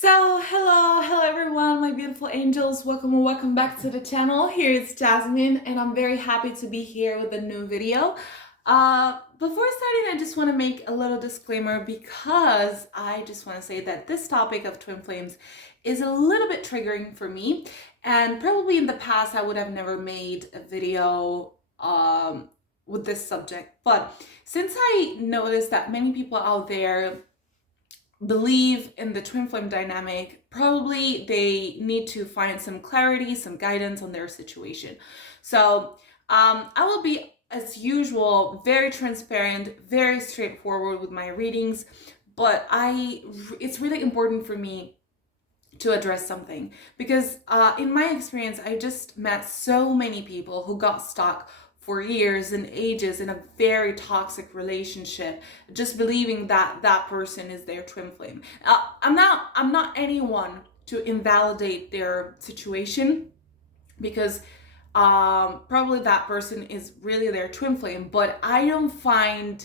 Hello everyone, my beautiful angels. Welcome and welcome back to the channel. Here is Jasmine, and I'm very happy to be here with a new video. Before starting, I just want to make a little disclaimer because I just want to say that this topic of twin flames is a little bit triggering for me, and probably in the past I would have never made a video with this subject. But since I noticed that many people out there believe in the twin flame dynamic, probably they need to find some clarity, some guidance on their situation. So I will be, as usual, very transparent, very straightforward with my readings, but it's really important for me to address something because in my experience, I just met so many people who got stuck for years and ages in a very toxic relationship, just believing that that person is their twin flame. I'm not anyone to invalidate their situation, because probably that person is really their twin flame, but I don't find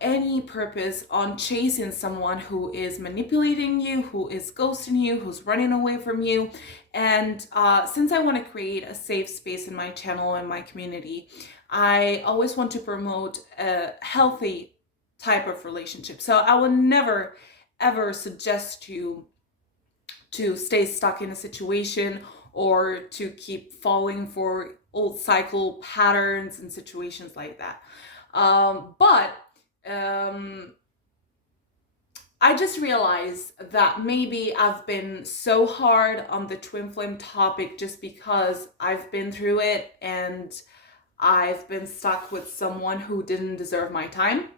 any purpose on chasing someone who is manipulating you, who is ghosting you, who's running away from you. And since I want to create a safe space in my channel and my community, I always want to promote a healthy type of relationship. So I will never ever suggest you to stay stuck in a situation or to keep falling for old cycle patterns and situations like that. But I just realized that maybe I've been so hard on the twin flame topic just because I've been through it and I've been stuck with someone who didn't deserve my time.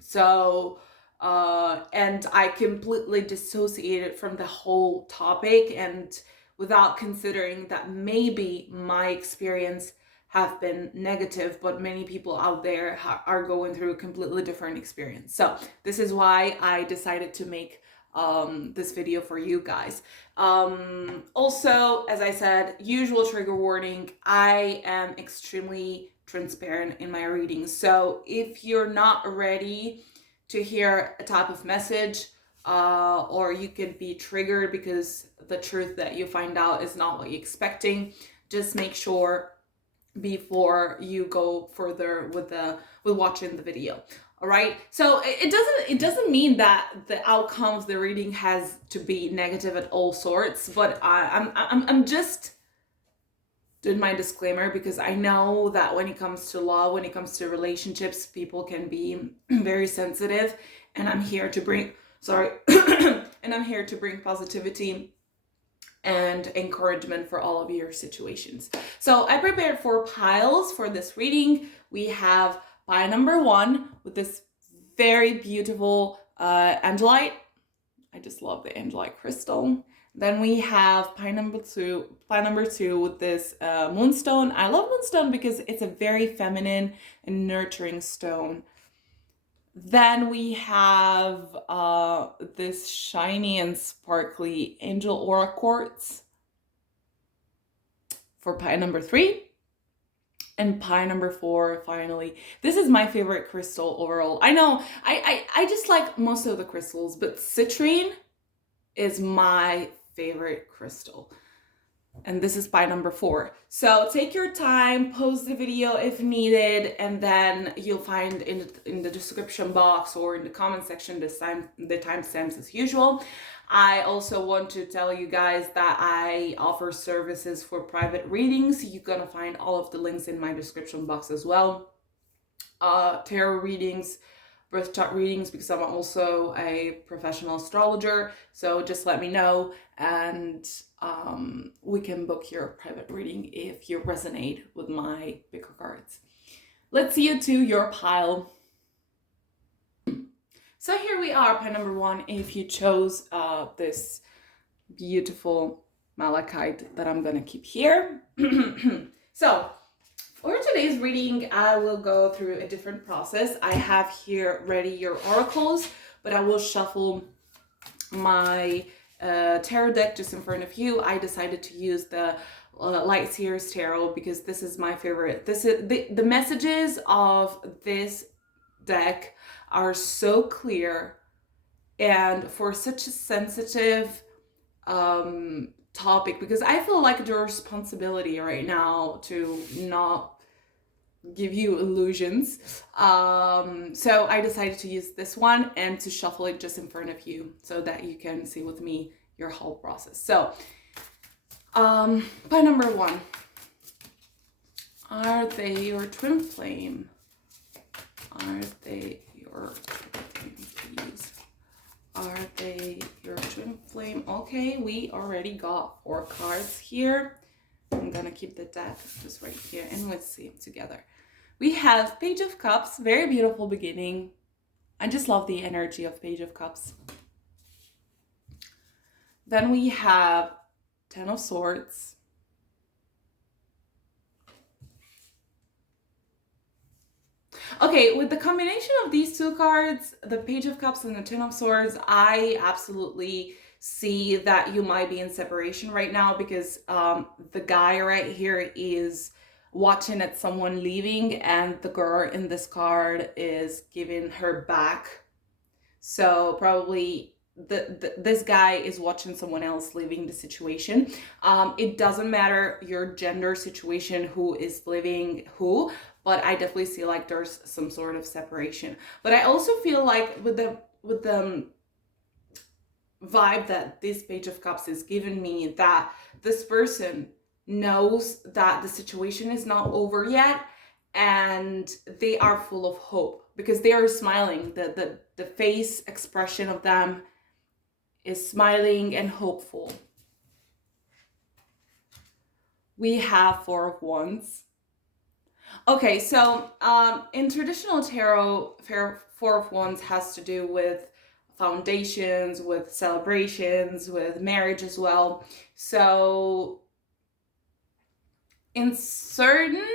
So, and I completely dissociated from the whole topic, and without considering that maybe my experience have been negative, but many people out there are going through a completely different experience. So this is why I decided to make this video for you guys. Also, as I said, usual trigger warning, I am extremely transparent in my readings. So if you're not ready to hear a type of message, or you could be triggered because the truth that you find out is not what you're expecting, just make sure before you go further with watching the video. All right, so it doesn't mean that the outcome of the reading has to be negative at all sorts, but I'm just doing my disclaimer because I know that when it comes to love, when it comes to relationships, people can be very sensitive, and I'm here to bring and I'm here to bring positivity and encouragement for all of your situations. So I prepared 4 piles for this reading. We have pile number 1 with this very beautiful Angelite. I just love the Angelite crystal. Then we have pile number two with this moonstone. I love moonstone because it's a very feminine and nurturing stone. Then we have this shiny and sparkly angel aura quartz for pie number 3. And pie number 4, finally. This is my favorite crystal overall. I know, I just like most of the crystals, but citrine is my favorite crystal. And this is pie number 4. So take your time, pause the video if needed, and then you'll find in the description box or in the comment section the timestamps as usual. I also want to tell you guys that I offer services for private readings. You're gonna find all of the links in my description box as well. Tarot readings, birth chart readings, because I'm also a professional astrologer. So just let me know, and we can book your private reading if you resonate with my picker cards. Let's see you to your pile. So here we are, pile number 1, if you chose this beautiful malachite that I'm gonna keep here. So for today's reading, I will go through a different process. I have here ready your oracles, but I will shuffle my tarot deck just in front of you. I decided to use the Light Seers Tarot because this is my favorite. This is the messages of this deck are so clear And for such a sensitive topic, because I feel like the responsibility right now to not give you illusions. So I decided to use this one and to shuffle it just in front of you so that you can see with me your whole process. So by number 1, are they your twin flame? Are they your twin flame, please? Are they your twin flame? Okay, we already got 4 cards here. I'm gonna keep the deck just right here and let's see them together. We have Page of Cups, very beautiful beginning. I just love the energy of Page of Cups. Then we have Ten of Swords. Okay, with the combination of these 2 cards, the Page of Cups and the Ten of Swords, I absolutely see that you might be in separation right now, because the guy right here is watching at someone leaving and the girl in this card is giving her back. So probably this guy is watching someone else leaving the situation. It doesn't matter your gender situation, who is leaving who, but I definitely see like there's some sort of separation. But I also feel like with the vibe that this Page of Cups is giving me, that this person knows that the situation is not over yet and they are full of hope because they are smiling. The face expression of them is smiling and hopeful. We have 4 of Wands. Okay, so in traditional tarot, 4 of Wands has to do with foundations, with celebrations, with marriage as well. So in certain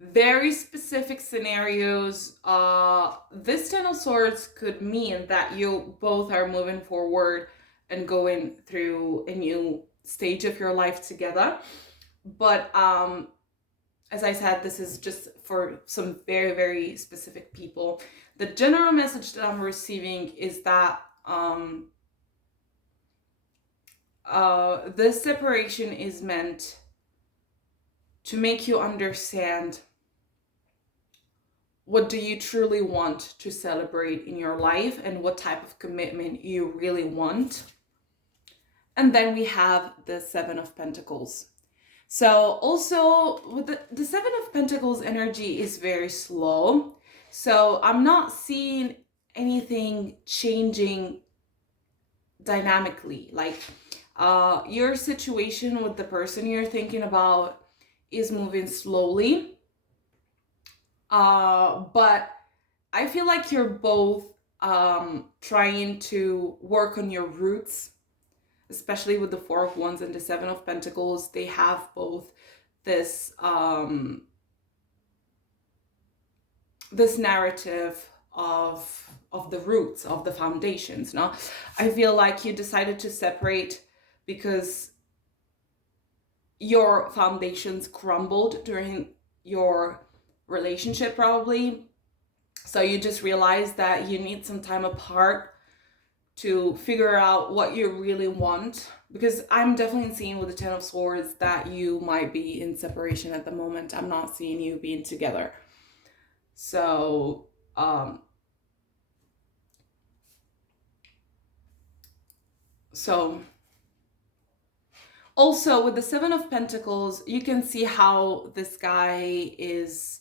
very specific scenarios, this Ten of Swords could mean that you both are moving forward and going through a new stage of your life together. But as I said, this is just for some very, very specific people. The general message that I'm receiving is that this separation is meant to make you understand what do you truly want to celebrate in your life and what type of commitment you really want. And then we have the 7 of Pentacles. So also with the 7 of Pentacles energy is very slow. So I'm not seeing anything changing dynamically. Like your situation with the person you're thinking about is moving slowly. But I feel like you're both trying to work on your roots, especially with the 4 of Wands and the 7 of Pentacles. They have both this this narrative of the roots, of the foundations. No, I feel like you decided to separate because your foundations crumbled during your relationship probably. So you just realized that you need some time apart to figure out what you really want, because I'm definitely seeing with the 10 of Swords that you might be in separation at the moment. I'm not seeing you being together. So also with the 7 of Pentacles, you can see how this guy is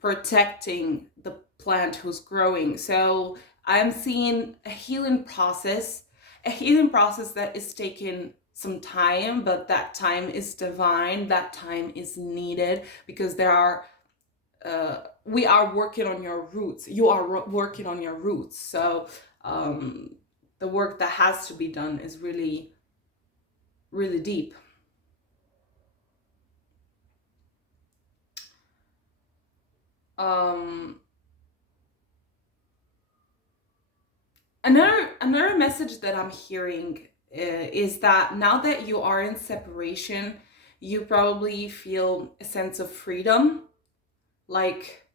protecting the plant who's growing. So I'm seeing a healing process that is taking some time, but that time is divine. That time is needed because we are working on your roots. You are working on your roots. So the work that has to be done is really, really deep. Another message that I'm hearing is that now that you are in separation, you probably feel a sense of freedom. Like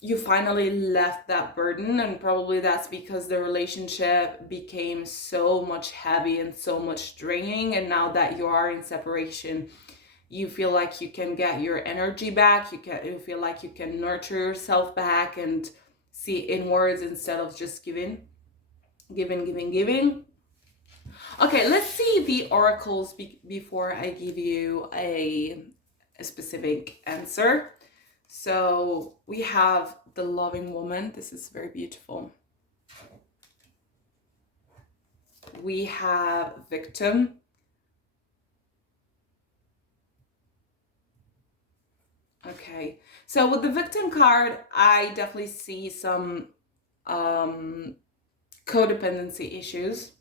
you finally left that burden, and probably that's because the relationship became so much heavy and so much draining, and now that you are in separation, you feel like you can get your energy back, you feel like you can nurture yourself back and see inwards instead of just giving. Okay, let's see the oracles before I give you a specific answer. So we have the loving woman. This is very beautiful. We have victim. Okay, so with the victim card, I definitely see some codependency issues,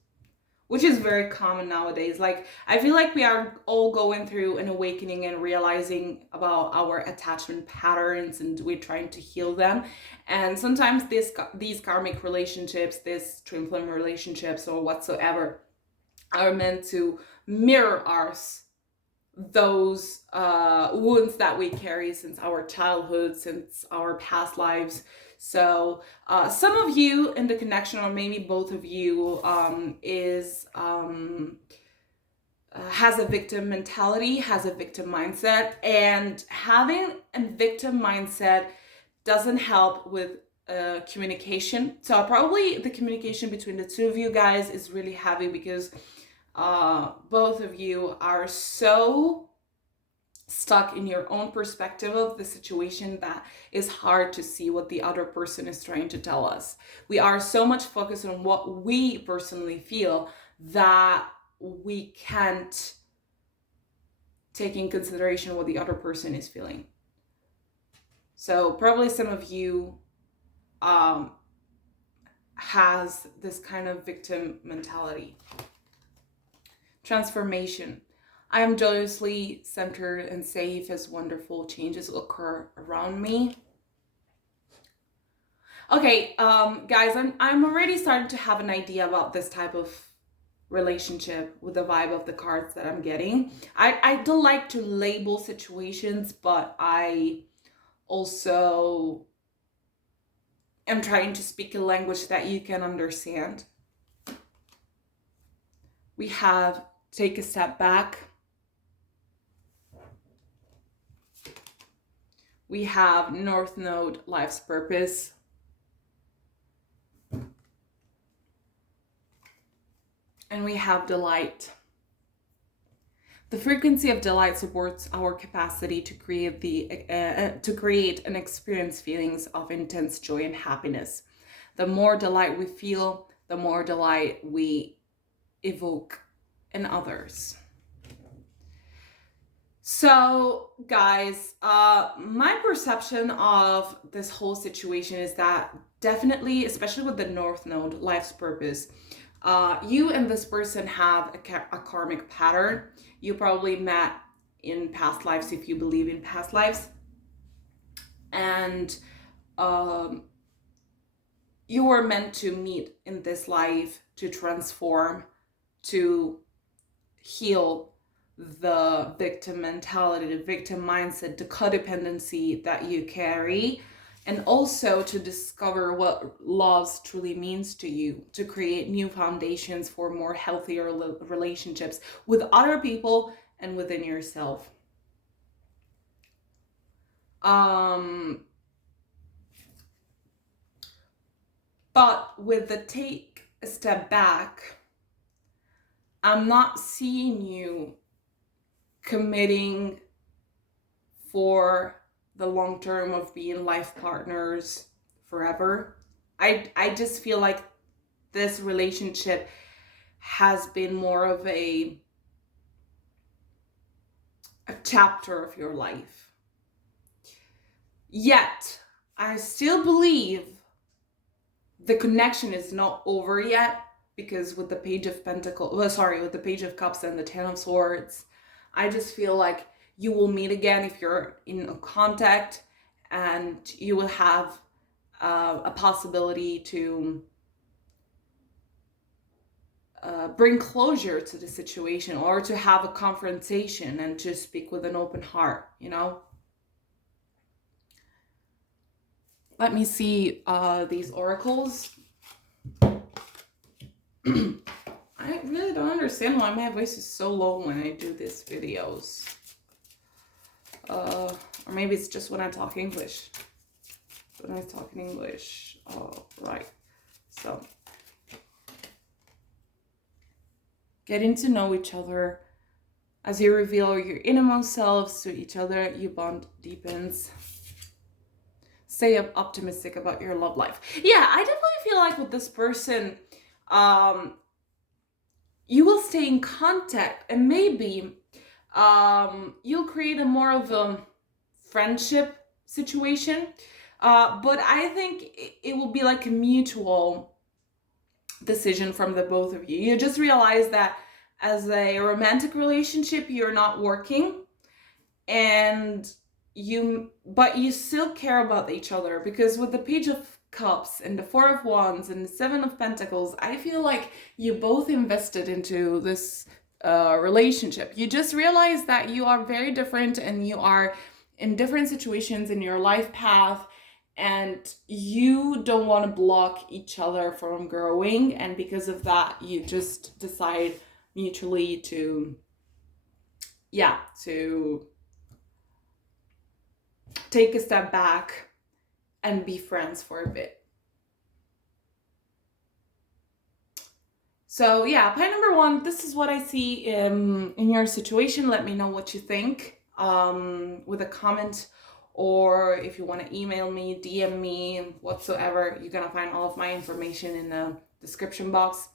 which is very common nowadays. Like, I feel like we are all going through an awakening and realizing about our attachment patterns, and we're trying to heal them. And sometimes these karmic relationships, these twin flame relationships or whatsoever, are meant to mirror us, those wounds that we carry since our childhood, since our past lives. So some of you in the connection, or maybe both of you, has a victim mentality, has a victim mindset, and having a victim mindset doesn't help with communication. So probably the communication between the two of you guys is really heavy, because both of you are so stuck in your own perspective of the situation that is hard to see what the other person is trying to tell us. We are so much focused on what we personally feel that we can't take in consideration what the other person is feeling. So probably some of you has this kind of victim mentality. Transformation. I am joyously centered and safe as wonderful changes occur around me. Okay, guys, I'm already starting to have an idea about this type of relationship with the vibe of the cards that I'm getting. I don't like to label situations, but I also am trying to speak a language that you can understand. We have take a step back. We have North Node, life's purpose. And we have delight. The frequency of delight supports our capacity to create and experience feelings of intense joy and happiness. The more delight we feel, the more delight we evoke in others. So, guys, my perception of this whole situation is that definitely, especially with the North Node, life's purpose, you and this person have a karmic pattern. You probably met in past lives, if you believe in past lives. And you were meant to meet in this life to transform, to heal the victim mentality, the victim mindset, the codependency that you carry, and also to discover what love truly means to you, to create new foundations for more healthier relationships with other people and within yourself. But with the take a step back, I'm not seeing you committing for the long term of being life partners forever. I just feel like this relationship has been more of a chapter of your life. Yet, I still believe the connection is not over yet, because with the Page of Pentacles, with the Page of Cups and the Ten of Swords, I just feel like you will meet again if you're in contact, and you will have a possibility to bring closure to the situation, or to have a confrontation and to speak with an open heart, you know? let me see these oracles. I really don't understand why my voice is so low when I do these videos. Or maybe it's just when I talk English. When I talk in English. Oh, right. So, getting to know each other. As you reveal your innermost selves to each other, your bond deepens. Stay optimistic about your love life. Yeah, I definitely feel like with this person, you will stay in contact, and maybe you'll create a more of a friendship situation. But I think it will be like a mutual decision from the both of you. You just realize that as a romantic relationship, you're not working, but you still care about each other, because with the Page of Cups and the Four of Wands and the Seven of Pentacles, I feel like you both invested into this relationship. You just realize that you are very different and you are in different situations in your life path, and you don't want to block each other from growing, and because of that you just decide mutually to take a step back and be friends for a bit. So yeah, point number one, this is what I see in your situation. Let me know what you think with a comment, or if you want to email me, DM me, whatsoever. You're gonna find all of my information in the description box.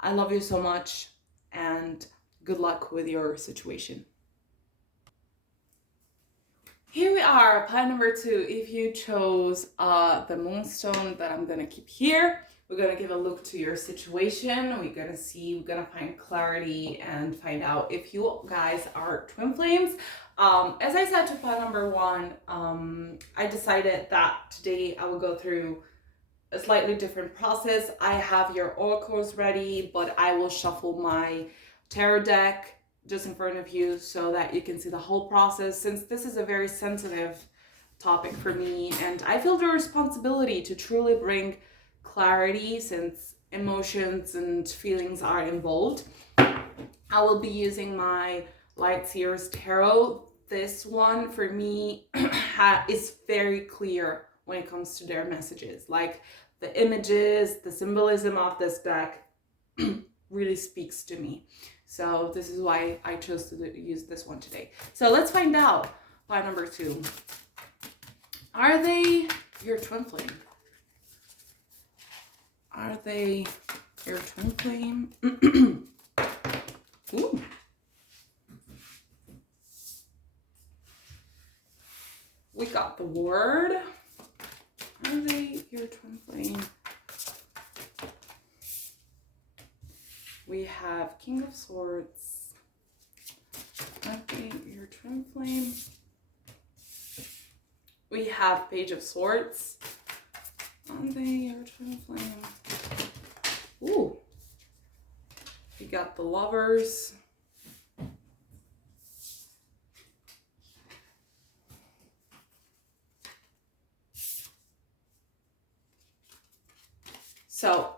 I love you so much, and good luck with your situation. Here we are, pile number 2. If you chose the moonstone that I'm gonna keep here, we're gonna give a look to your situation. We're gonna find clarity and find out if you guys are twin flames. As I said to pile number 1, I decided that today I will go through a slightly different process. I have your oracles ready, but I will shuffle my tarot deck just in front of you so that you can see the whole process, since this is a very sensitive topic for me and I feel the responsibility to truly bring clarity, since emotions and feelings are involved. I will be using my Light Seers Tarot. This one for me is very clear when it comes to their messages. Like the images, the symbolism of this deck really speaks to me. So this is why I chose to use this one today. So let's find out. Pile number 2. Are they your twin flame? Are they your twin flame? Ooh. We got the Word. Are they your twin flame? We have King of Swords. Are they your twin flame? We have Page of Swords. Are they your twin flame? Ooh. We got the Lovers. So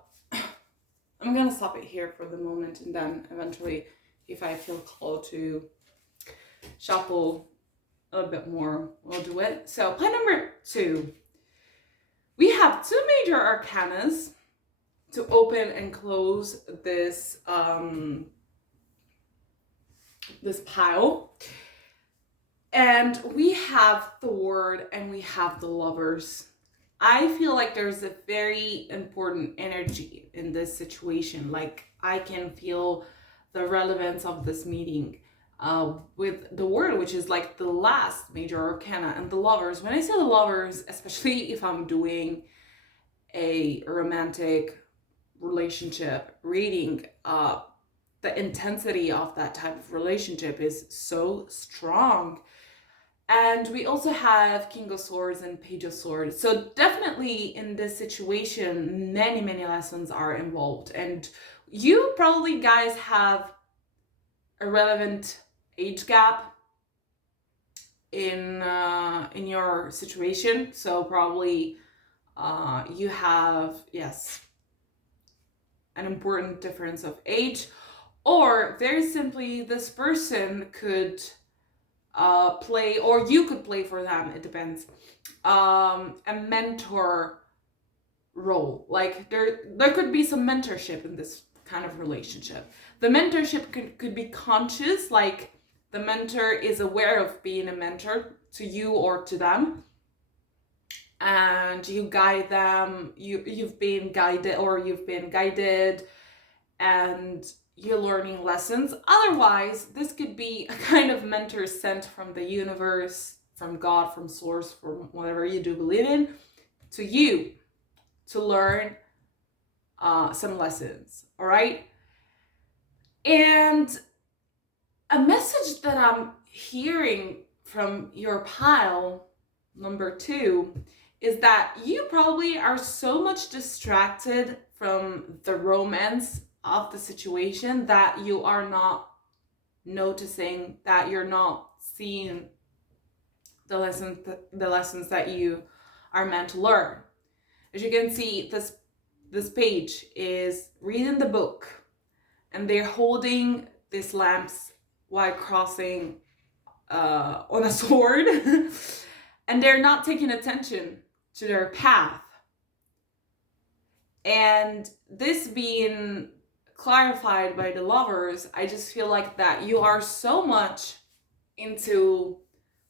I'm gonna stop it here for the moment, and then eventually, if I feel called to shuffle a bit more, we'll do it. So pile number 2, we have 2 major arcanas to open and close this this pile, and we have the Word and we have the Lovers. I feel like there's a very important energy in this situation. Like I can feel the relevance of this meeting with the Word, which is like the last major arcana, and the Lovers. When I say the Lovers, especially if I'm doing a romantic relationship reading, the intensity of that type of relationship is so strong. And we also have King of Swords and Page of Swords. So definitely in this situation, many, many lessons are involved. And you probably guys have a relevant age gap in your situation. So probably You have, yes, an important difference of age, or very simply, this person could play, or you could play for them, it depends, a mentor role. Like there could be some mentorship in this kind of relationship. The mentorship could be conscious, like the mentor is aware of being a mentor to you or to them, and you guide them, you've been guided, and you're learning lessons. Otherwise, this could be a kind of mentor sent from the universe, from God, from source, from whatever you do believe in, to you to learn some lessons. All right. And a message that I'm hearing from your pile number 2 is that you probably are so much distracted from the romance of the situation that you are not noticing, that you're not seeing the lessons that you are meant to learn. As you can see, this page is reading the book, and they're holding these lamps while crossing on a sword, and they're not taking attention to their path. And this being clarified by the lovers, I just feel like that you are so much into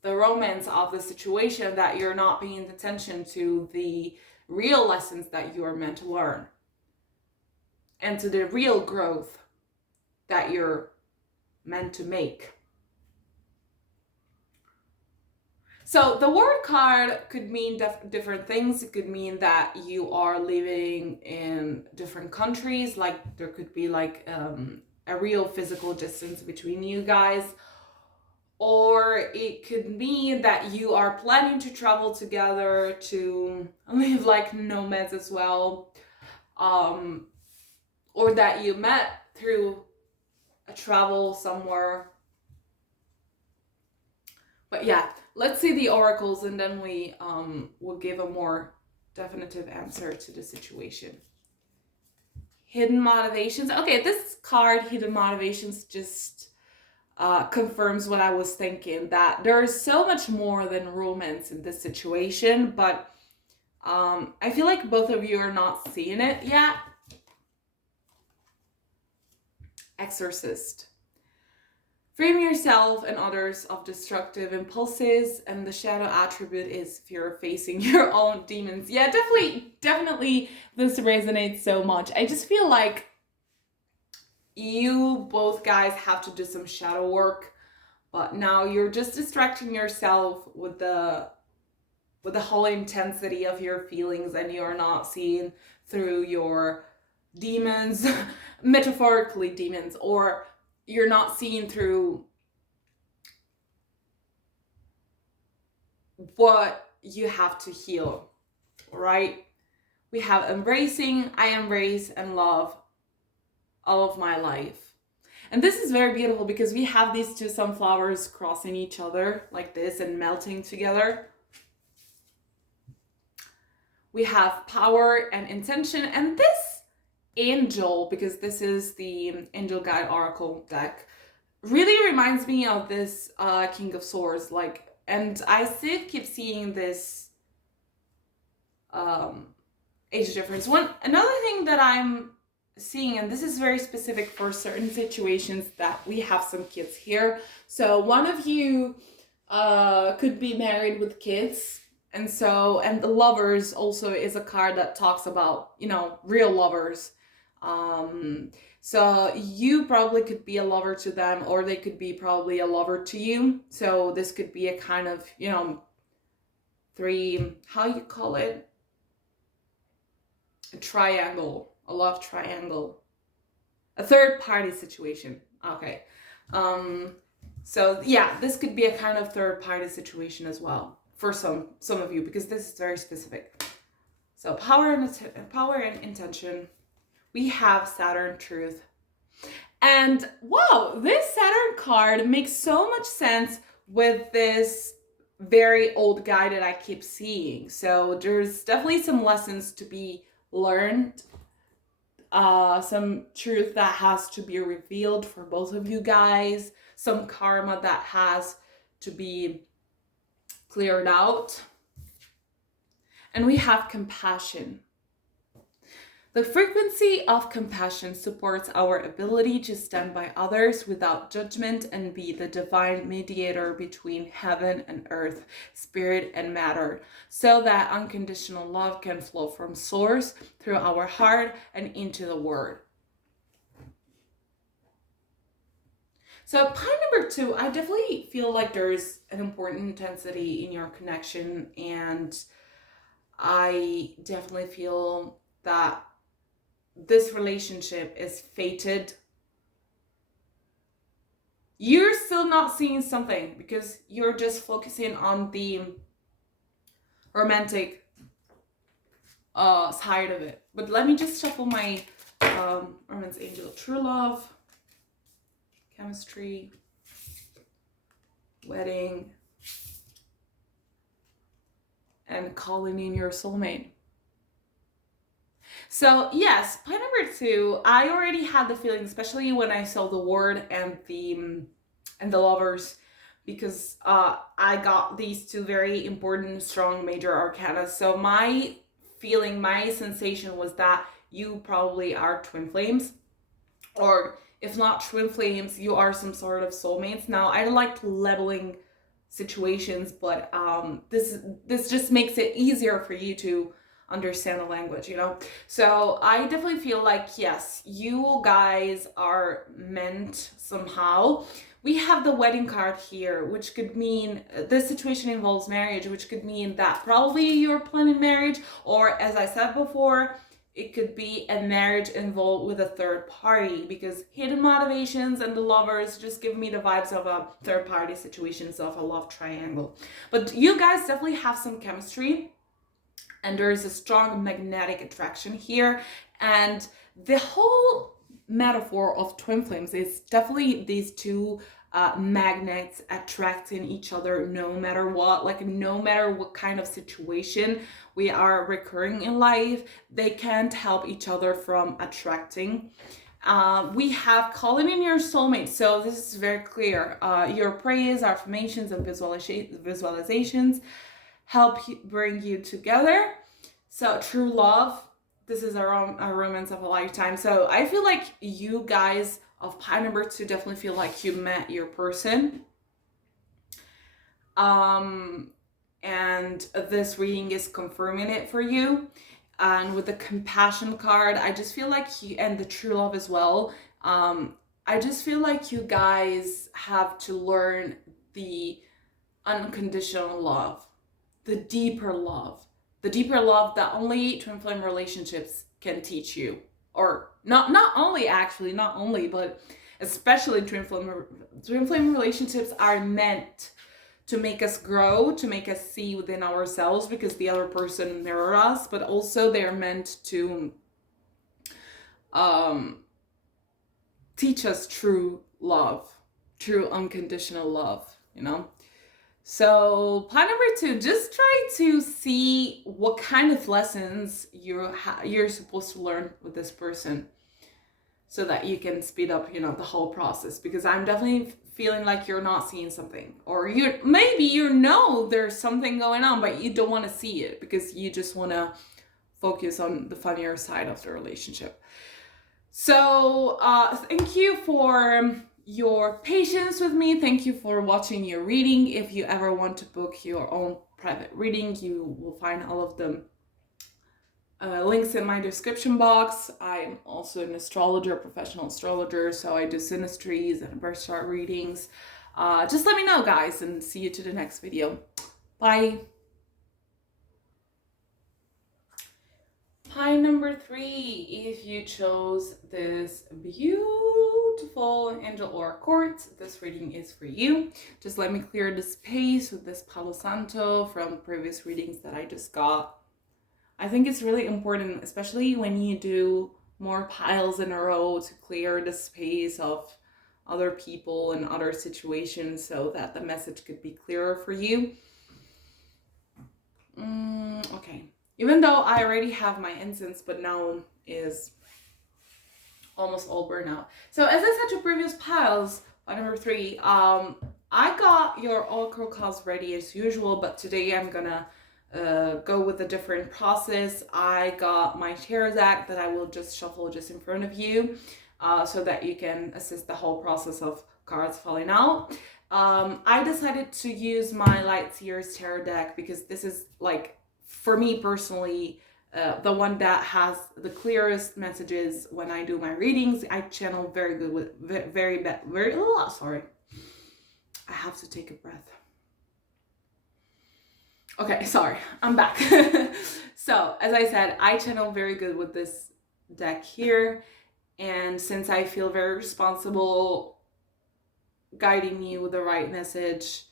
the romance of the situation that you're not paying attention to the real lessons that you are meant to learn, and to the real growth that you're meant to make. So the word card could mean different things. It could mean that you are living in different countries, like there could be like a real physical distance between you guys. Or it could mean that you are planning to travel together, to live like nomads as well. Or that you met through a travel somewhere. But yeah, let's see the oracles, and then we will give a more definitive answer to the situation. Hidden motivations. Okay, this card, hidden motivations, just confirms what I was thinking, that there is so much more than romance in this situation, but I feel like both of you are not seeing it yet. Exorcist. Frame yourself and others of destructive impulses, and the shadow attribute is fear of facing your own demons. Yeah, definitely this resonates so much. I just feel like you both guys have to do some shadow work, but now you're just distracting yourself with the whole intensity of your feelings, and you're not seeing through your demons, metaphorically demons, or you're not seeing through what you have to heal, right? We have embracing, I embrace and love all of my life. And this is very beautiful because we have these two sunflowers crossing each other like this and melting together. We have power and intention, and this angel, because this is the Angel Guide Oracle deck, really reminds me of this King of Swords, like, and I still keep seeing this age difference. Another thing that I'm seeing, and this is very specific for certain situations, that we have some kids here. So one of you could be married with kids, and the lovers also is a card that talks about, real lovers. So you probably could be a lover to them, or they could be probably a lover to you. So this could be a kind of, how you call it? A triangle, a love triangle, a third party situation. Okay. So yeah, this could be a kind of third party situation as well for some of you, because this is very specific. So power and intention. We have Saturn truth. And wow, this Saturn card makes so much sense with this very old guy that I keep seeing. So there's definitely some lessons to be learned, some truth that has to be revealed for both of you guys, some karma that has to be cleared out. And we have compassion. The frequency of compassion supports our ability to stand by others without judgment and be the divine mediator between heaven and earth, spirit and matter, so that unconditional love can flow from source through our heart and into the world. So point number 2, I definitely feel like there's an important intensity in your connection, and I definitely feel that this relationship is fated. You're still not seeing something because you're just focusing on the romantic side of it. But let me just shuffle my romance angel. True love, chemistry, wedding, and calling in your soulmate. So yes, point number 2, I already had the feeling, especially when I saw the word and the lovers, because I got these 2 very important, strong major arcana. So my feeling, my sensation was that you probably are twin flames, or if not twin flames, you are some sort of soulmates. Now, I don't like leveling situations, but this just makes it easier for you to understand the language, you know? So I definitely feel like, yes, you guys are meant somehow. We have the wedding card here, which could mean this situation involves marriage, which could mean that probably you're planning marriage, or as I said before, it could be a marriage involved with a third party, because hidden motivations and the lovers just give me the vibes of a third party situations, of a love triangle. But you guys definitely have some chemistry, and there is a strong magnetic attraction here. And the whole metaphor of twin flames is definitely these 2 magnets attracting each other no matter what. Like, no matter what kind of situation we are recurring in life, they can't help each other from attracting. We have calling in your soulmate. So this is very clear. Your prayers, affirmations, and visualizations help bring you together. So true love, this is a romance of a lifetime. So I feel like you guys of pie number 2 definitely feel like you met your person. And this reading is confirming it for you. And with the compassion card, I just feel like you, and the true love as well, I just feel like you guys have to learn the unconditional love, the deeper love that only twin flame relationships can teach you. Or not only, but especially twin flame relationships are meant to make us grow, to make us see within ourselves, because the other person mirror us, but also they're meant to teach us true love, true unconditional love, you know? So plan number 2, just try to see what kind of lessons you're supposed to learn with this person, so that you can speed up, you know, the whole process. Because I'm definitely feeling like you're not seeing something, or maybe you know there's something going on, but you don't want to see it because you just want to focus on the funnier side of the relationship. So thank you for your patience with me. Thank you for watching your reading. If you ever want to book your own private reading, you will find all of the links in my description box. I'm also an astrologer, professional astrologer, so I do synastries and birth chart readings. Just let me know, guys, and see you to the next video. Bye. Pie number 3, if you chose this beautiful angel or quartz, this reading is for you. Just let me clear the space with this Palo Santo from previous readings that I just got. I think it's really important, especially when you do more piles in a row, to clear the space of other people and other situations so that the message could be clearer for you. Okay. Even though I already have my incense, but now is almost all burned out. So as I said to previous piles, number 3, I got your oracle cards ready as usual, but today I'm gonna go with a different process. I got my tarot deck that I will just shuffle just in front of you, so that you can assist the whole process of cards falling out. I decided to use my Light Seers tarot deck because this is, like, for me personally, the one that has the clearest messages when I do my readings. I channel very good with sorry. I have to take a breath. Okay, sorry, I'm back. So, as I said, I channel very good with this deck here, and since I feel very responsible guiding you with the right message,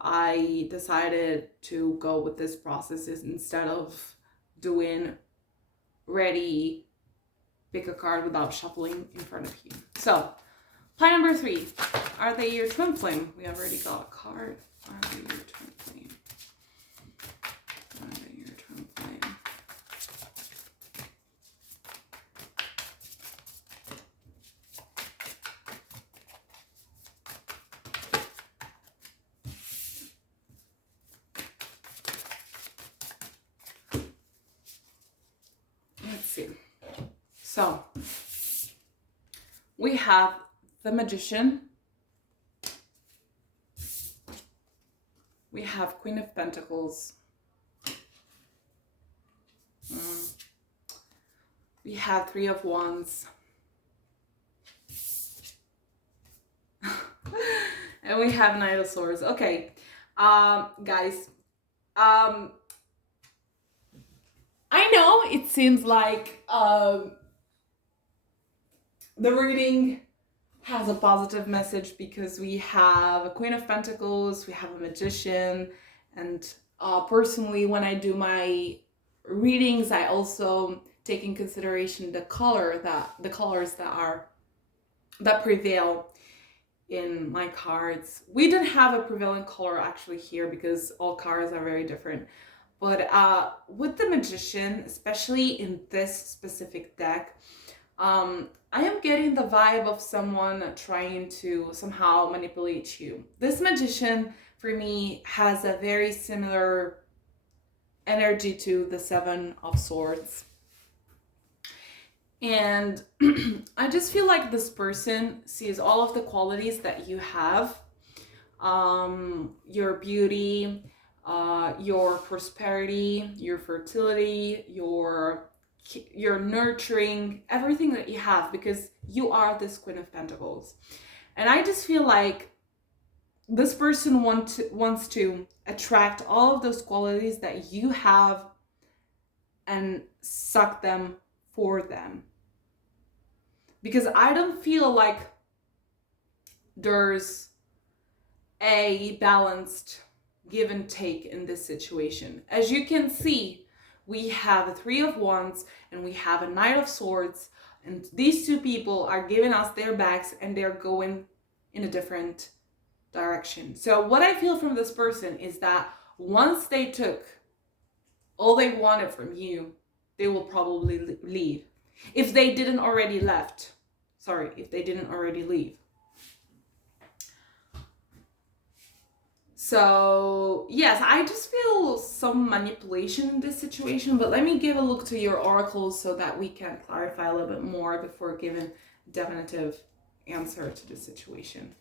I decided to go with this process instead of doing ready, pick a card without shuffling in front of you. So, pie number 3. Are they your twin flame? We already got a card. Are they your twin flame? Are they your twin flame? Let's see. So, we have the Magician. We have Queen of Pentacles. We have 3 of Wands. And we have Knight of Swords. Okay, guys, I know it seems like the reading has a positive message because we have a Queen of Pentacles, we have a Magician, and personally, when I do my readings, I also take in consideration the colors that prevail in my cards. We didn't have a prevailing color actually here because all cards are very different. But with the Magician, especially in this specific deck, I am getting the vibe of someone trying to somehow manipulate you. This Magician, for me, has a very similar energy to the 7 of Swords. And I just feel like this person sees all of the qualities that you have. Your beauty, your prosperity, your fertility, your nurturing, everything that you have, because you are this Queen of Pentacles. And I just feel like this person wants to attract all of those qualities that you have and suck them for them. Because I don't feel like there's a balanced give and take in this situation. As you can see, we have a 3 of Wands and we have a Knight of Swords, and these two people are giving us their backs and they're going in a different direction. So what I feel from this person is that once they took all they wanted from you, they will probably leave. If they didn't already leave. So, yes, I just feel some manipulation in this situation, but let me give a look to your oracles so that we can clarify a little bit more before giving a definitive answer to the situation.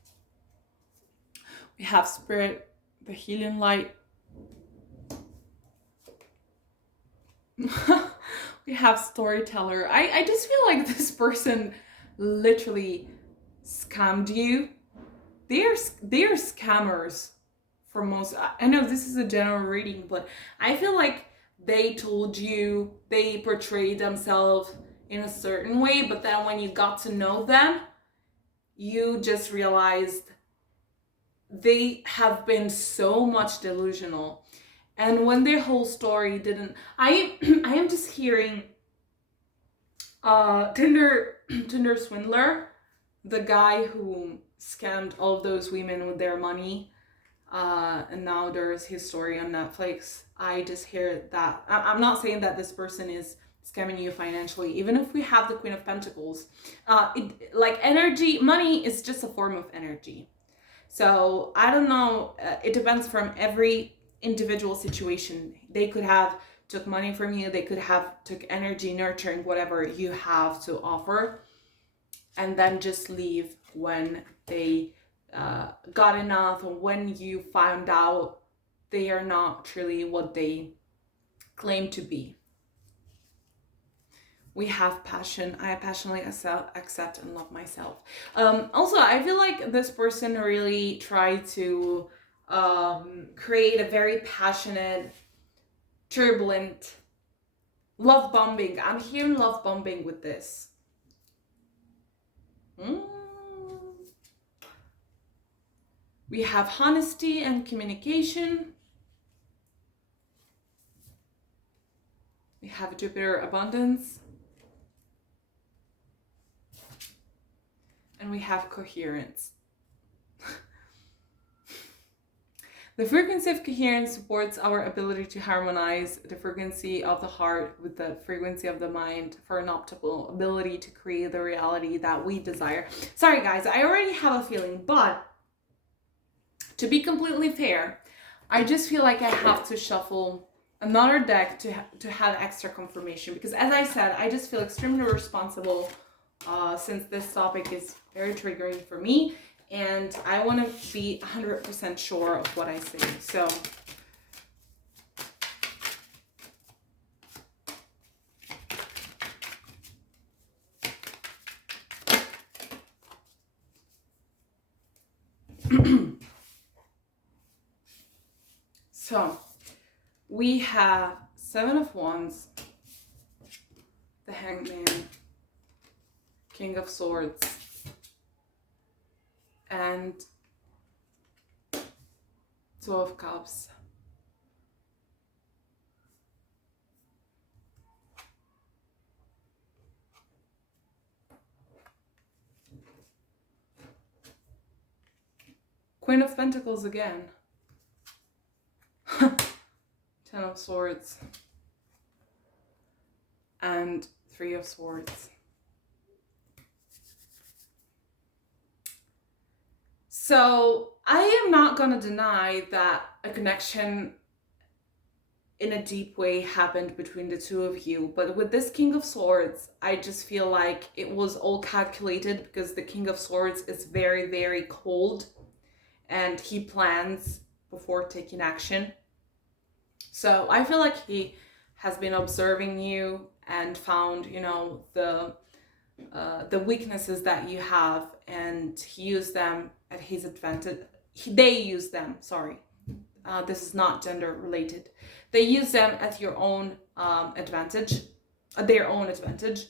We have Spirit, the Healing Light. We have Storyteller. I just feel like this person literally scammed you. They're scammers. For most, I know this is a general reading, but I feel like they told you, they portrayed themselves in a certain way, but then when you got to know them, you just realized they have been so much delusional. And when their whole story didn't, I am just hearing Tinder swindler, the guy who scammed all of those women with their money. and now there's his story on Netflix. I just hear that. I'm not saying that this person is scamming you financially. Even if we have the Queen of Pentacles, like energy, money is just a form of energy. So I don't know. It depends from every individual situation. They could have took money from you. They could have took energy, nurturing, whatever you have to offer, and then just leave when they got enough, or when you found out they are not truly what they claim to be. We have passion. I passionately accept and love myself. Also, I feel like this person really tried to create a very passionate, turbulent love bombing. I'm hearing love bombing with this. We have honesty and communication. We have Jupiter abundance. And we have coherence. The frequency of coherence supports our ability to harmonize the frequency of the heart with the frequency of the mind for an optimal ability to create the reality that we desire. Sorry guys, I already have a feeling, but to be completely fair, I just feel like I have to shuffle another deck to have extra confirmation, because as I said, I just feel extremely responsible since this topic is very triggering for me, and I want to be 100% sure of what I say. So so we have Seven of Wands, the Hangman, King of Swords, and Two of Cups. Queen of Pentacles again. Ten of Swords. And Three of Swords. So I am not gonna deny that a connection in a deep way happened between the two of you, but with this King of Swords, I just feel like it was all calculated, because the King of Swords is very, very cold and he plans before taking action. So I feel like he has been observing you and found, you know, the weaknesses that you have, and he used them at his advantage. They use them, sorry. This is not gender related. They use them at your own advantage, at their own advantage.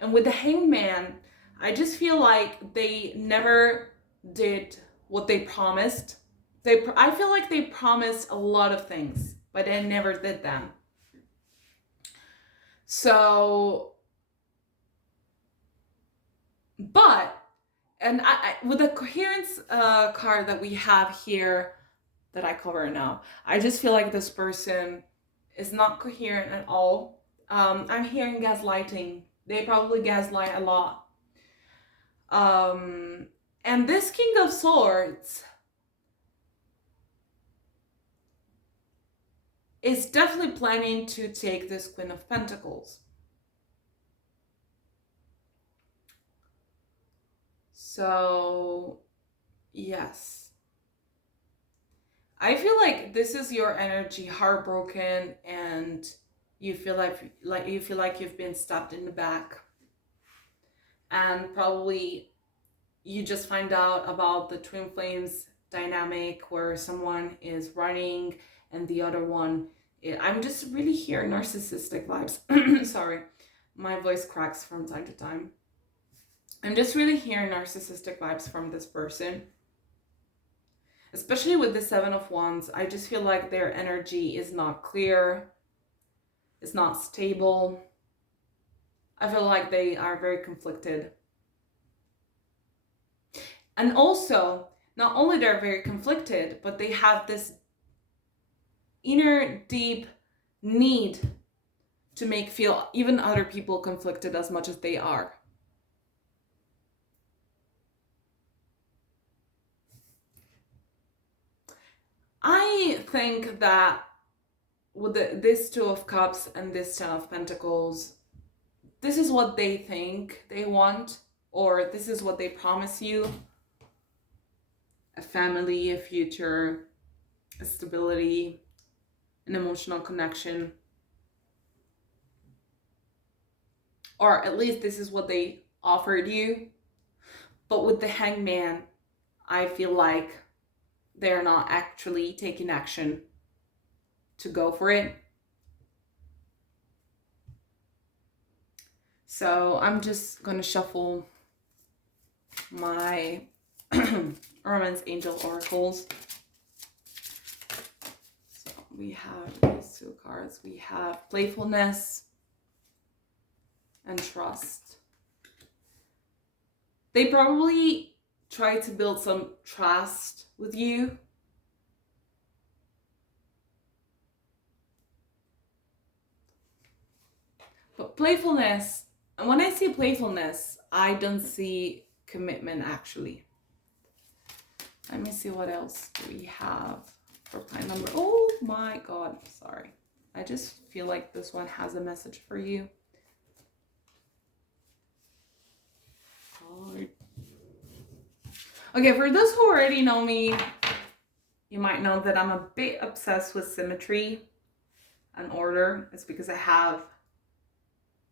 And with the Hangman, I just feel like they never did what they promised. I feel like they promised a lot of things, but they never did them. So, but, and with the coherence card that we have here, that I cover now, I just feel like this person is not coherent at all. I'm hearing gaslighting. They probably gaslight a lot. And this King of Swords is definitely planning to take this Queen of Pentacles. So, yes. I feel like this is your energy, heartbroken, and you feel like you've been stabbed in the back. And probably you just find out about the twin flames dynamic where someone is running and the other one, I'm just really hearing narcissistic vibes. Sorry, my voice cracks from time to time. I'm just really hearing narcissistic vibes from this person. Especially with the Seven of Wands, I just feel like their energy is not clear. It's not stable. I feel like they are very conflicted. And also, not only they're very conflicted, but they have this inner deep need to make feel even other people conflicted as much as they are. I think that with this Two of Cups and this Ten of Pentacles, this is what they think they want, or this is what they promise you. A family, a future, a stability, an emotional connection. Or at least this is what they offered you. But with the Hangman, I feel like they're not actually taking action to go for it. So I'm just gonna shuffle my Romance Angel Oracles. So we have these two cards. We have playfulness and trust. They probably try to build some trust with you. But playfulness, and when I see playfulness, I don't see commitment actually. Let me see what else do we have for pine number. Oh my God, sorry. I just feel like this one has a message for you. Okay, for those who already know me, you might know that I'm a bit obsessed with symmetry and order. It's because I have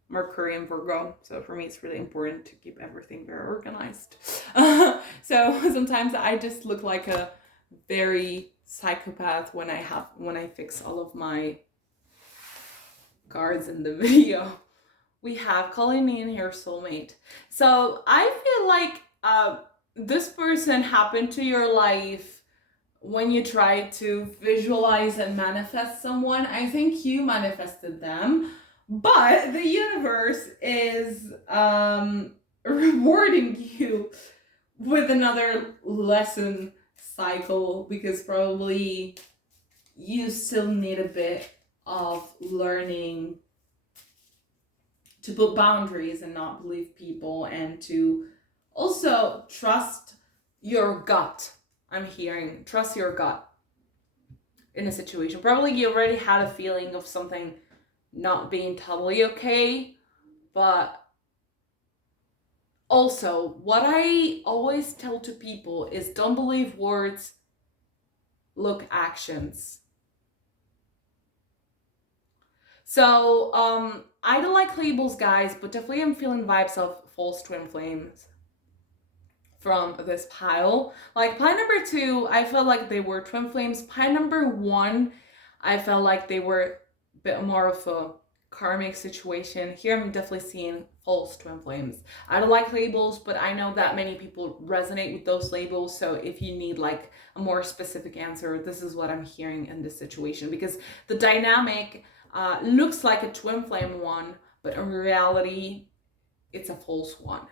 Mercury in Virgo, so for me it's really important to keep everything very organized. So sometimes I just look like a very psychopath when I fix all of my cards in the video. We have calling in your soulmate. So I feel like this person happened to your life when you tried to visualize and manifest someone. I think you manifested them, but the universe is rewarding you with another lesson cycle, because probably you still need a bit of learning to put boundaries and not believe people, and to also trust your gut. I'm hearing trust your gut in a situation. Probably you already had a feeling of something not being totally okay, but also what I always tell to people is don't believe words, look actions. So I don't like labels, guys, but definitely I'm feeling vibes of false twin flames from this pile. Like pile number 2, I felt like they were twin flames. Pile number 1, I felt like they were a bit more of a karmic situation. Here I'm definitely seeing false twin flames. I don't like labels, but I know that many people resonate with those labels. So if you need like a more specific answer, this is what I'm hearing in this situation, because the dynamic looks like a twin flame one, but in reality, it's a false one.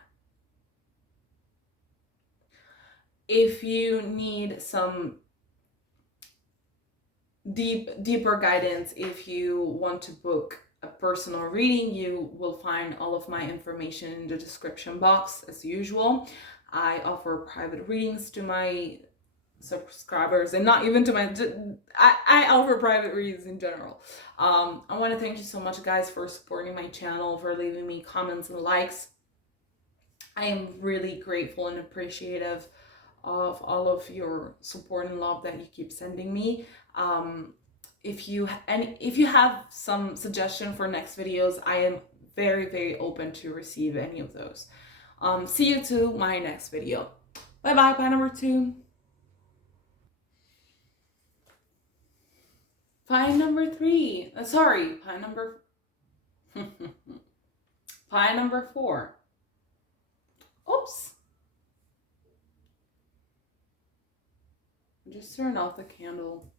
If you need some deeper guidance, if you want to book a personal reading, you will find all of my information in the description box as usual. I offer private readings to my subscribers, and not even to my, I offer private readings in general. I want to thank you so much, guys, for supporting my channel, for leaving me comments and likes. I am really grateful and appreciative of all of your support and love that you keep sending me. If you have some suggestion for next videos, I am very, very open to receive any of those. See you to my next video. Bye bye. Pie number 2. Pie number 3. Sorry, pie number pie number 4. Oops. Just turn off the candle.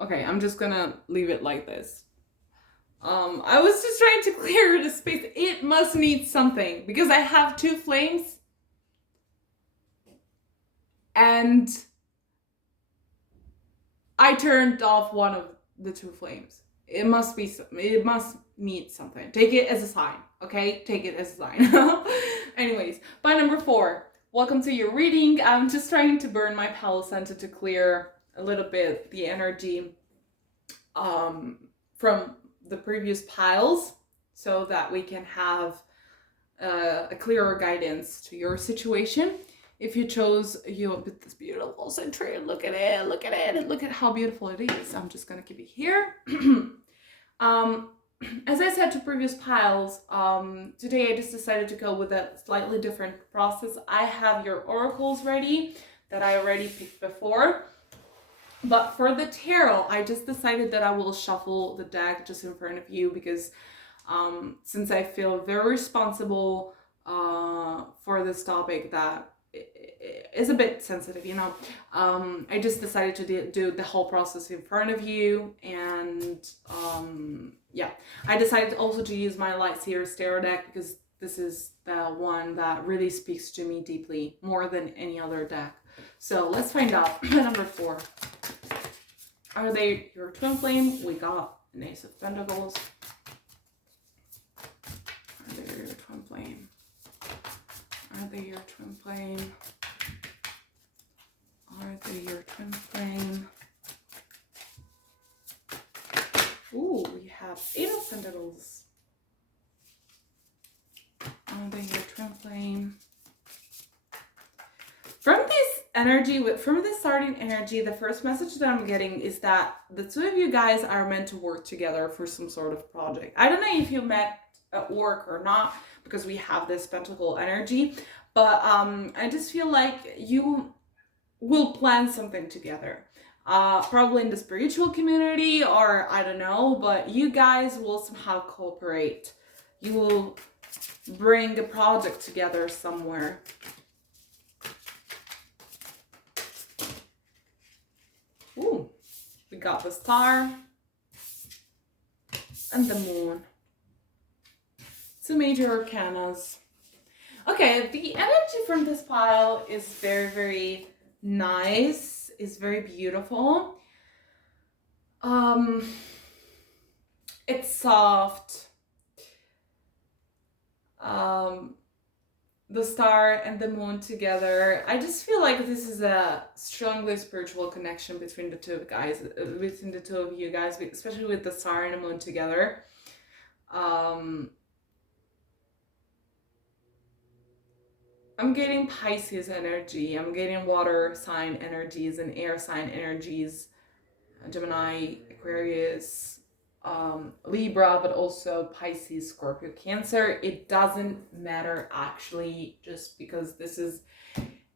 Okay, I'm just gonna leave it like this. I was just trying to clear the space. It must need something, because I have 2 flames. and I turned off one of the two flames. It must mean something. Take it as a sign, okay? Take it as a sign. Anyways, by number 4, welcome to your reading. I'm just trying to burn my Palo Santo to clear a little bit the energy from the previous piles, so that we can have a clearer guidance to your situation. If you chose this beautiful citrine, look at it, look at how beautiful it is. I'm just gonna keep it here. As I said to previous piles, today I just decided to go with a slightly different process. I have your oracles ready that I already picked before. But for the tarot, I just decided that I will shuffle the deck just in front of you, because since I feel very responsible for this topic that is a bit sensitive, you know, I just decided to do the whole process in front of you. And yeah, I decided also to use my Light Seers tarot deck, because this is the one that really speaks to me deeply, more than any other deck. So let's find out. Number 4. Are they your twin flame? We got an Ace of Pentacles. Are they your twin flame? Are they your twin flame? Are they your twin flame? Ooh, we have 8 of Pentacles. Are they your twin flame? From this energy, from this starting energy, the first message that I'm getting is that the two of you guys are meant to work together for some sort of project. I don't know if you met at work or not, because we have this pentacle energy, but I just feel like you will plan something together. Probably in the spiritual community, or I don't know, but you guys will somehow cooperate. You will bring a project together somewhere. Ooh, we got the Star and the Moon. 2 major arcanas. Okay, the energy from this pile is very, very nice. It's very beautiful. It's soft. The Star and the Moon together. I just feel like this is a strongly spiritual connection between the two guys, between the two of you guys, especially with the Star and the Moon together. I'm getting Pisces energy. I'm getting water sign energies and air sign energies. Gemini, Aquarius, Libra, but also Pisces, Scorpio, Cancer. It doesn't matter actually, just because this is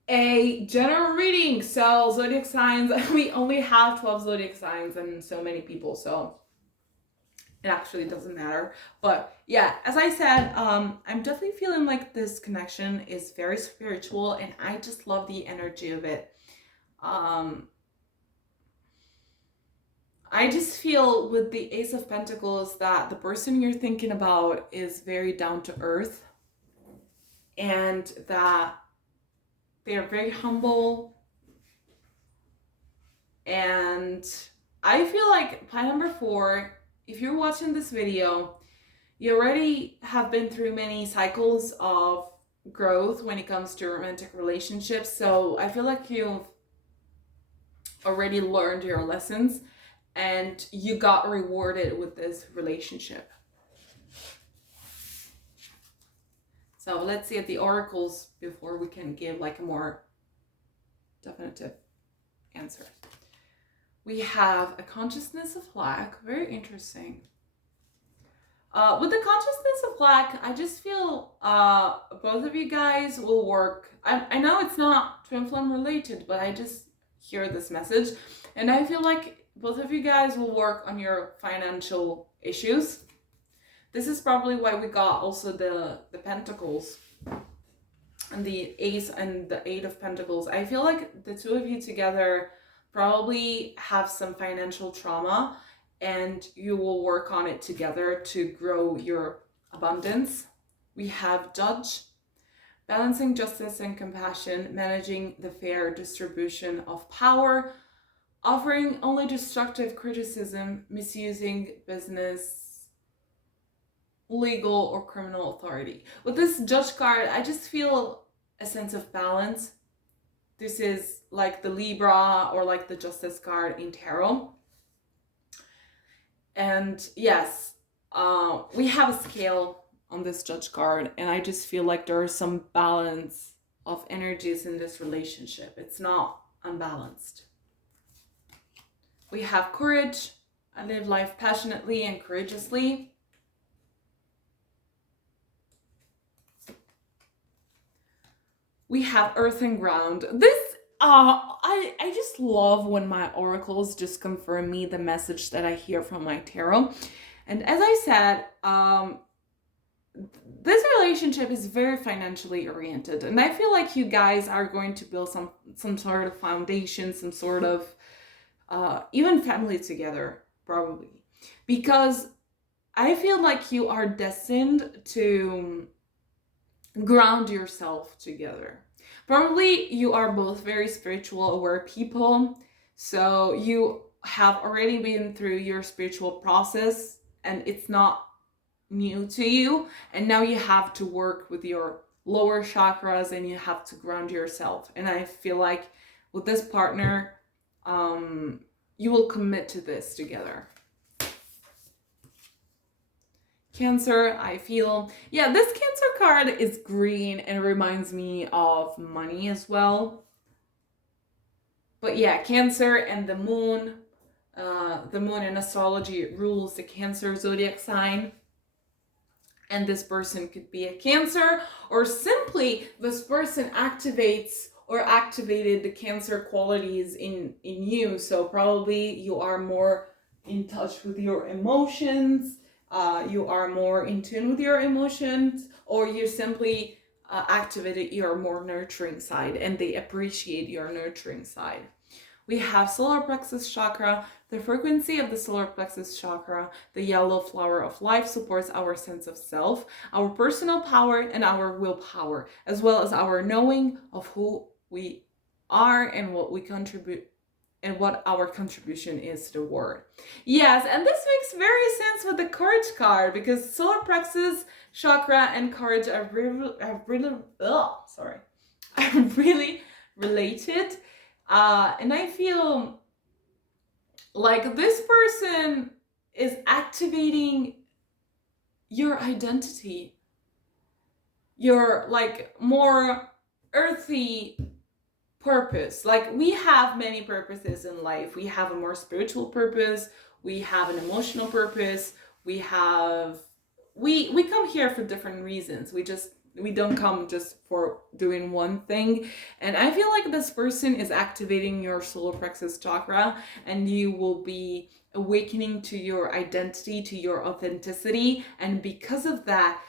a general reading. So zodiac signs, we only have 12 zodiac signs and so many people, so it actually doesn't matter. But yeah, as I said, I'm definitely feeling like this connection is very spiritual, and I just love the energy of it. I just feel with the Ace of Pentacles that the person you're thinking about is very down to earth, and that they are very humble. And I feel like pile number 4, if you're watching this video, you already have been through many cycles of growth when it comes to romantic relationships. So I feel like you've already learned your lessons, and you got rewarded with this relationship. So let's see at the oracles before we can give like a more definitive answer. We have a consciousness of lack. Very interesting. With the consciousness of lack, I just feel both of you guys will work. I know it's not twin flame related, but I just hear this message, and I feel like both of you guys will work on your financial issues. This is probably why we got also the Pentacles and the Ace and the 8 of Pentacles. I feel like the two of you together probably have some financial trauma, and you will work on it together to grow your abundance. We have Judge. balancing justice and compassion, managing the fair distribution of power, offering only destructive criticism, misusing business, legal, or criminal authority. With this Judge card, I just feel a sense of balance. This is like the Libra or like the Justice card in tarot. And yes, we have a scale on this Judge card, and I just feel like there is some balance of energies in this relationship. It's not unbalanced. We have courage. I live life passionately and courageously. We have earth and ground. This, I just love when my oracles just confirm me the message that I hear from my tarot. And as I said, this relationship is very financially oriented, and I feel like you guys are going to build some sort of foundation, some sort of even family together, probably, because I feel like you are destined to ground yourself together. Probably you are both very spiritual aware people, so you have already been through your spiritual process and it's not new to you, and now you have to work with your lower chakras and you have to ground yourself. And I feel like with this partner, you will commit to this together. Cancer, I feel, yeah, this Cancer card is green and reminds me of money as well. But yeah, Cancer and the moon in astrology rules the Cancer zodiac sign. And this person could be a Cancer, or simply this person activates or activated the Cancer qualities in you. So probably you are more in touch with your emotions, you are more in tune with your emotions, or you simply activated your more nurturing side and they appreciate your nurturing side. We have solar plexus chakra. The frequency of the solar plexus chakra, the yellow flower of life, supports our sense of self, our personal power, and our willpower, as well as our knowing of who we are and what we contribute and what our contribution is to the world. Yes, and this makes very sense with the courage card, because solar plexus chakra and courage are really related. And I feel like this person is activating your identity, your like more earthy purpose. Like, we have many purposes in life. We have a more spiritual purpose, we have an emotional purpose, we come here for different reasons. We don't come just for doing one thing. And I feel like this person is activating your solar plexus chakra, and you will be awakening to your identity, to your authenticity. And because of that,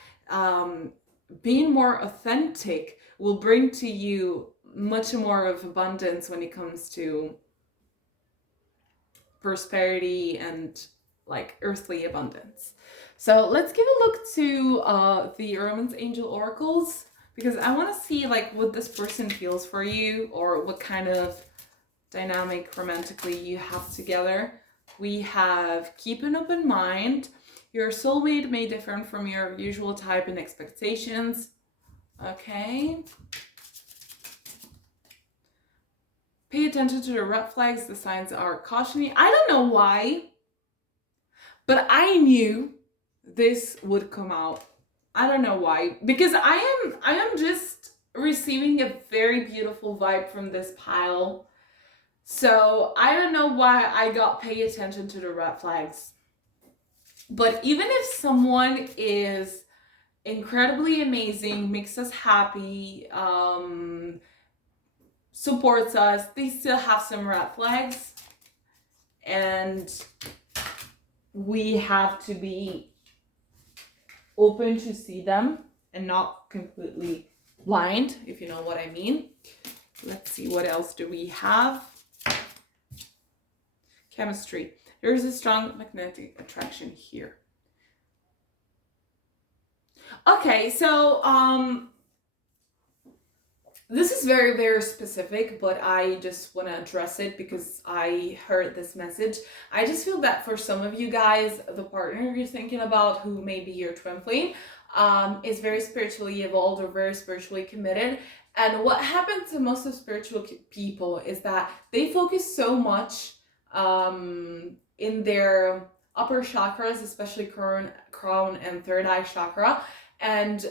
being more authentic will bring to you much more of abundance when it comes to prosperity and like earthly abundance. So let's give a look to the Romance Angel Oracles, because I want to see like what this person feels for you, or what kind of dynamic romantically you have together. We have keep an open mind. Your soulmate may differ from your usual type and expectations. Okay. Pay attention to the red flags. The signs are cautioning. I don't know why, but I knew this would come out. I don't know why, because I am just receiving a very beautiful vibe from this pile. So I don't know why I got pay attention to the red flags. But even if someone is incredibly amazing, makes us happy, supports us, they still have some red flags, and we have to be open to see them and not completely blind, if you know what I mean. Let's see, what else do we have? Chemistry. There is a strong magnetic attraction here. Okay, so This is very, very specific, but I just want to address it because I heard this message. I just feel that for some of you guys, the partner you're thinking about, who may be your twin flame, is very spiritually evolved or very spiritually committed. And what happens to most of spiritual people is that they focus so much in their upper chakras, especially crown and third eye chakra. And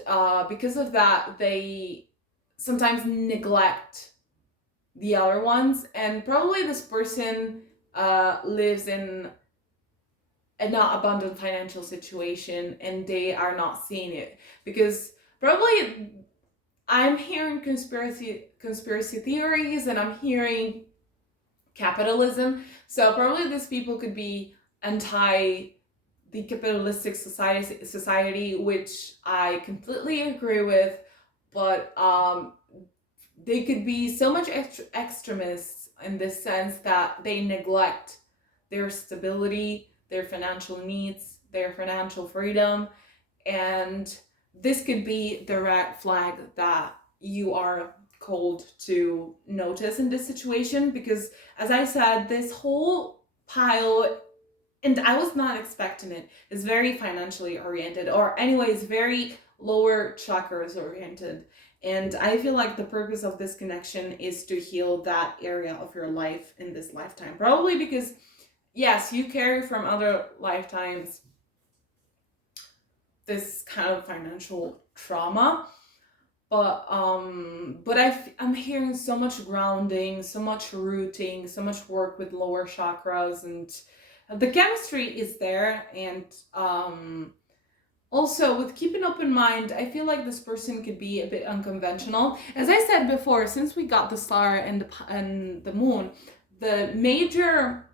because of that, they sometimes neglect the other ones, and probably this person lives in a not abundant financial situation and they are not seeing it, because probably I'm hearing conspiracy theories, and I'm hearing capitalism. So probably these people could be anti the capitalistic society, which I completely agree with, but they could be so much extremists in this sense that they neglect their stability, their financial needs, their financial freedom. And this could be the red flag that you are called to notice in this situation, because as I said, this whole pile, and I was not expecting it, is very financially oriented, or anyways very lower chakras oriented. And I feel like the purpose of this connection is to heal that area of your life in this lifetime, probably because yes, you carry from other lifetimes this kind of financial trauma, but I'm hearing so much grounding, so much rooting, so much work with lower chakras, and the chemistry is there. And also with keeping open mind, I feel like this person could be a bit unconventional. As I said before, since we got the star and the moon, the major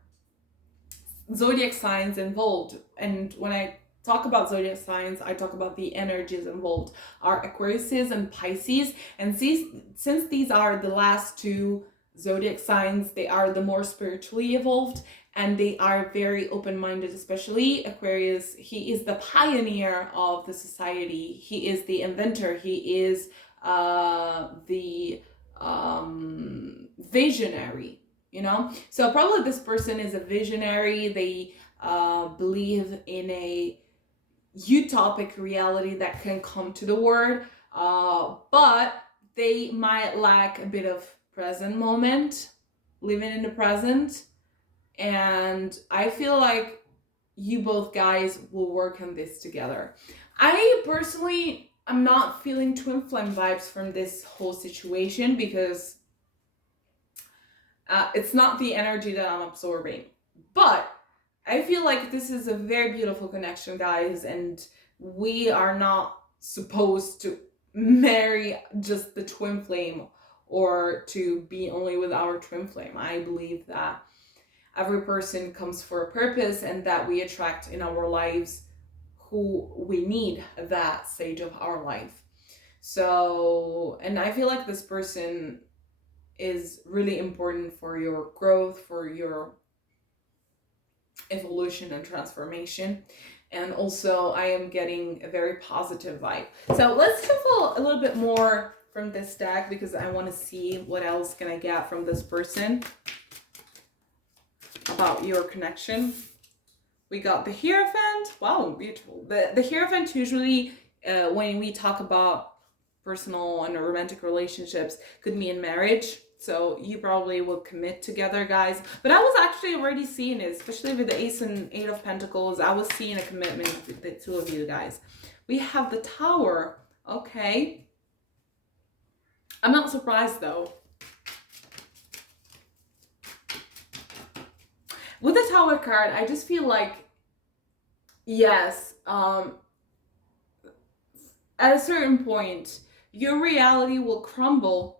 zodiac signs involved, and when I talk about zodiac signs, I talk about the energies involved, are Aquariuses and Pisces. And since these are the last two zodiac signs, they are the more spiritually evolved, and they are very open-minded. Especially Aquarius, he is the pioneer of the society, he is the inventor, he is the visionary, you know. So probably this person is a visionary. They believe in a utopic reality that can come to the world, but they might lack a bit of present moment, living in the present. And I feel like you both guys will work on this together. I personally am not feeling twin flame vibes from this whole situation, because it's not the energy that I'm absorbing. But I feel like this is a very beautiful connection, guys, and we are not supposed to marry just the twin flame or to be only with our twin flame. I believe that every person comes for a purpose, and that we attract in our lives who we need at that stage of our life. So, and I feel like this person is really important for your growth, for your evolution and transformation. And also I am getting a very positive vibe. So let's shuffle a little bit more from this deck, because I want to see what else can I get from this person about your connection. We got the Hierophant. Wow, beautiful. The Hierophant usually, when we talk about personal and romantic relationships, could mean marriage. So you probably will commit together, guys. But I was actually already seeing it, especially with the Ace and Eight of Pentacles. I was seeing a commitment with the two of you guys. We have the Tower. Okay. I'm not surprised though. With the Tower card, I just feel like, yes, at a certain point, your reality will crumble,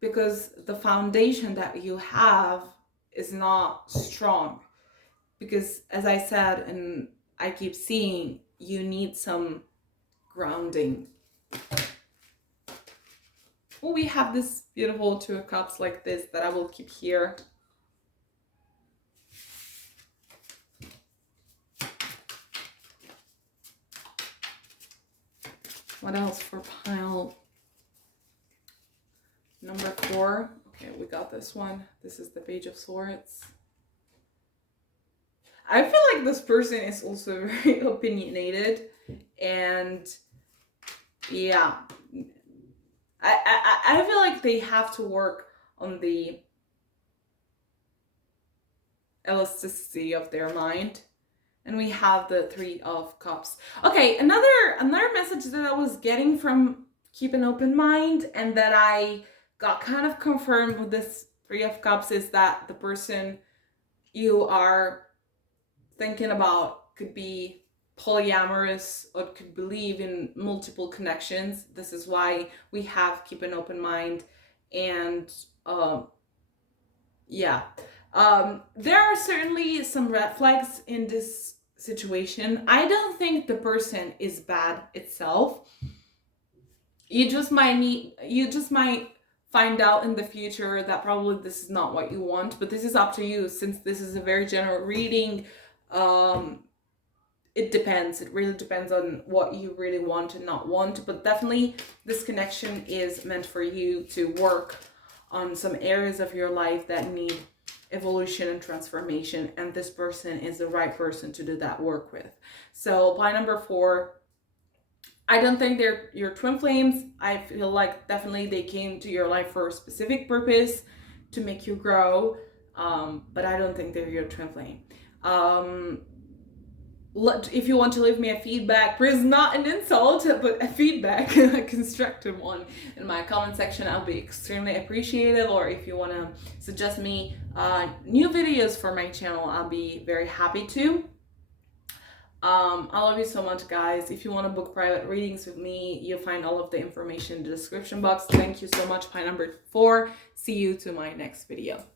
because the foundation that you have is not strong. Because as I said, and I keep seeing, you need some grounding. Well, we have this beautiful Two of Cups like this that I will keep here. What else for pile Number 4. Okay, we got this one. This is the Page of Swords. I feel like this person is also very opinionated, and yeah, I feel like they have to work on the elasticity of their mind. And we have the 3 of Cups. Okay, another message that I was getting from Keep an Open Mind, and that I got kind of confirmed with this 3 of Cups, is that the person you are thinking about could be polyamorous or could believe in multiple connections. This is why we have Keep an Open Mind. And yeah, there are certainly some red flags in this situation. I don't think the person is bad itself. You just might find out in the future that probably this is not what you want, but this is up to you. Since this is a very general reading, it depends. It really depends on what you really want and not want. But definitely this connection is meant for you to work on some areas of your life that need evolution and transformation, and this person is the right person to do that work with. So pie number 4, I don't think they're your twin flames. I feel like definitely they came to your life for a specific purpose, to make you grow, but I don't think they're your twin flame. If you want to leave me a feedback, please, not an insult, but a feedback, a constructive one, in my comment section, I'll be extremely appreciated. Or if you want to suggest me new videos for my channel, I'll be very happy to. I love you so much, guys. If you want to book private readings with me, you'll find all of the information in the description box. Thank you so much, pie number 4. See you to my next video.